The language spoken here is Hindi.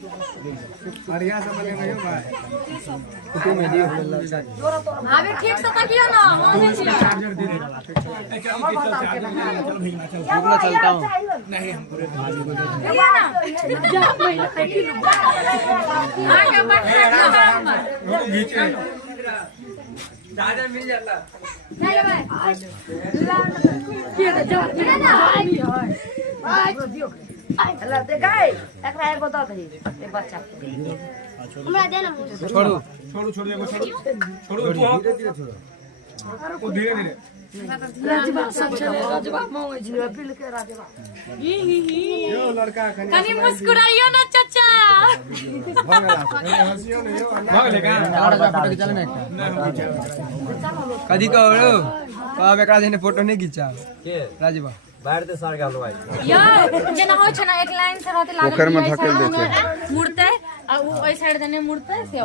बढ़िया से बने भाई कुटुम में दियो अबे ठीक से तकियो ना चार्जर दे दे रुकना चलता हूँ नहीं हम पूरे आगे बढ़ नीचे चार्जर मिल जाता नहीं भाई ये जा अल्लाह देखाई एकरा एगो द दही ए बच्चा हमरा दे ना छोड़ो छोड़ो एगो छोड़ो धीरे धीरे छोड़ो वो धीरे धीरे राजबा सब चले राजबा मांगे छी बिल के राजबा यो लड़का कनी मुस्कुराइयो ना चाचा हंसियो नहीं यो भाग लेगा फोटो खींचा ना कदी कहो कब एकरा देने फोटो नहीं खींचा के राजबा बाहर ते सर गालो भाई यार जेना होय छ ना एक लाइन से रहते लागल पोखर में धकेल देते मुड़ते आ ओ ओइ साइड देने मुड़ते से